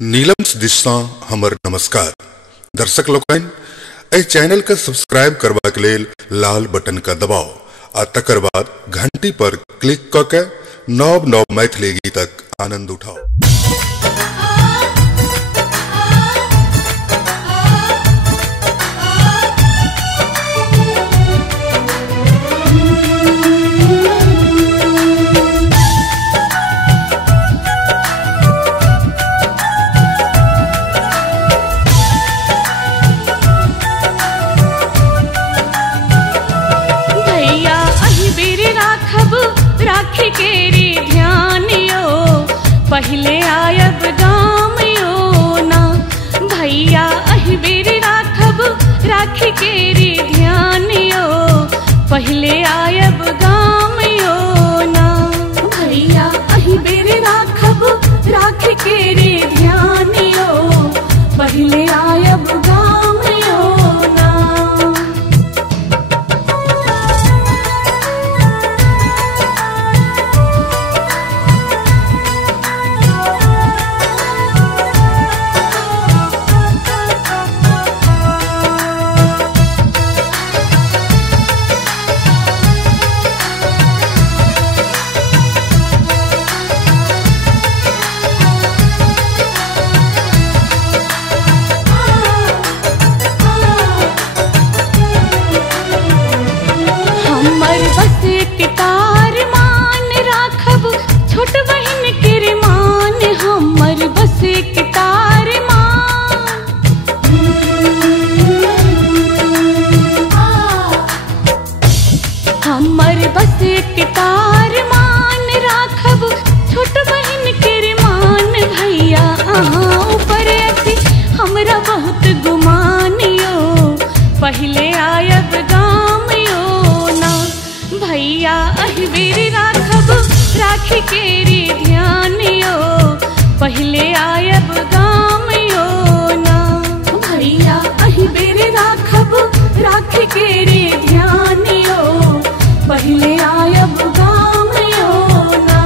नीलम दिशा हमर नमस्कार। दर्शक लोकन ए चैनल का सब्सक्राइब करवा के लेल लाल बटन का दबाओ आ तकर बाद घंटी पर क्लिक करके नव नव मैथिली गीतक आनंद उठाओ। राखी केरी ध्यान यो पहले आयब गाम यो ना भैया अहि बेर राखब राखी केरी ध्यान यो पहले आयब गाम यो ना भैया अहि बेर राखब राखी केरी ध्यान यो पहले आयब गाम यो ना। छोट बहन के मान हमर बसे के तार मान हमर बसे के तार मान राखब छोट बहन के मान भैया अहाँ ऊपर अति हमरा बहुत गुमान यो पहले आयब गाम यो ना भैया अहि बेर राखब राखी केरी ध्यान यो पहले आयब गाम यो ना भैया अहि बेर राखब राखी केरी ध्यान यो पहले आयब गाम यो ना।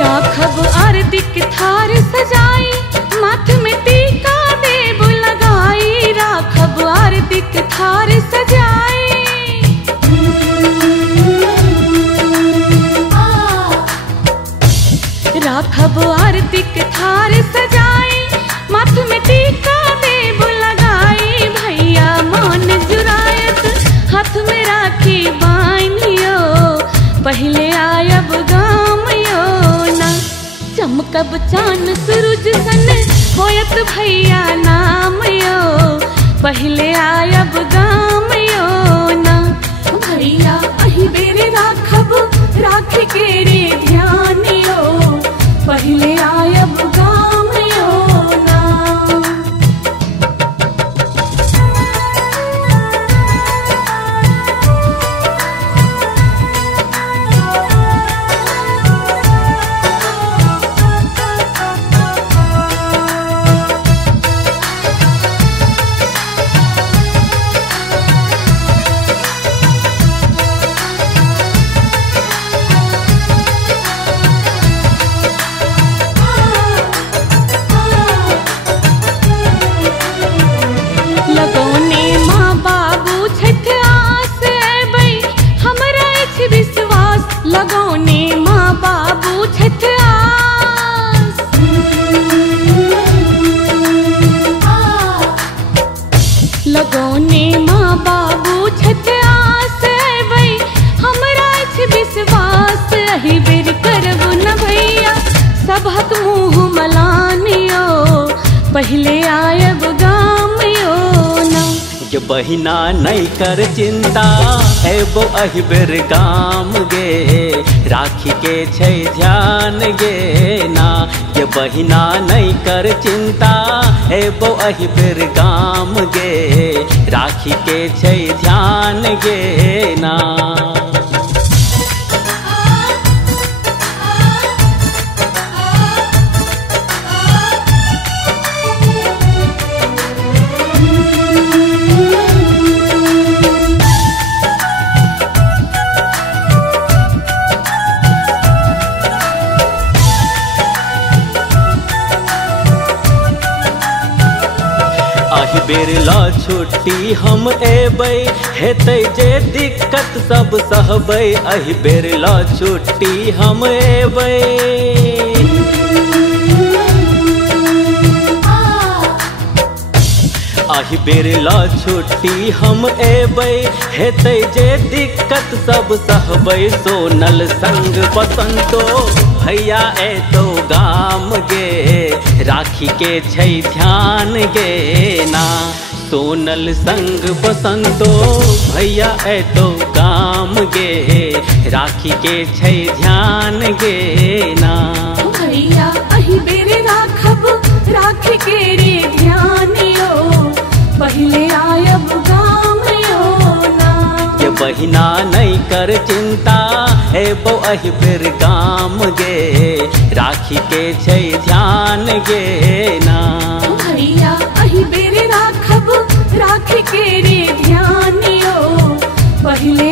राखब आरती के थार सजाई माथ में टीका देब लगाई राखब आरती के थार सजाई राखब आरती के थार सजाई माथ में टीका देब लगाई भैया मान जुरायत हाथ में राखी बानियो पहले आयब गाम यो ना चमकब चान सूरज सन होयत भैया नाम यो पहले आयब गाम यो ना भैया अहि बेर राखब राखी केरी ध्यान यो पहले आयब गाम यो ना। लगौने माँ बाबू छठ आस अबै हमरा अछि विश्वास लगौने माँ बाबू छठ आस लगौने माँ बाबू छठ आस अबै हमरा अछि विश्वास अहि बेर करब न भैया सबहक मुँह मलानियो पहले आयब गाम यो ना गे बहिना नहीं कर चिंता एबो अहि बेर गाम गे राखी के छै ध्यान गे ना ये बहिना नहीं कर चिंता एबो अहि बेर गाम गे राखी के छै ध्यान गे ना। अहि बेर ला छुट्टी हम एबै हेतै जे दिक्कत सब सहबै अहि बेर ला छुट्टी हम एबै। अहि बेर ला छुट्टी हम एबै हेतै जे दिक्कत सब सहबै सोनल संग बसंतो भैया एतौ गाम गे राखी के छै ध्यान गे ना। सोनल संग बसंतो भैया एतौ गाम गे राखी के छै ध्यान गे ना। भैया अहि बेर राखब राखी के रे ध्यान यो पहले आयब गाम यो ना। ये बहिना नहीं कर चिंता एबो अहि बेर गाम गे राखी के छै ध्यान गे ना। भैया अहि बेर राखब राखी के रे ध्यान यो पहले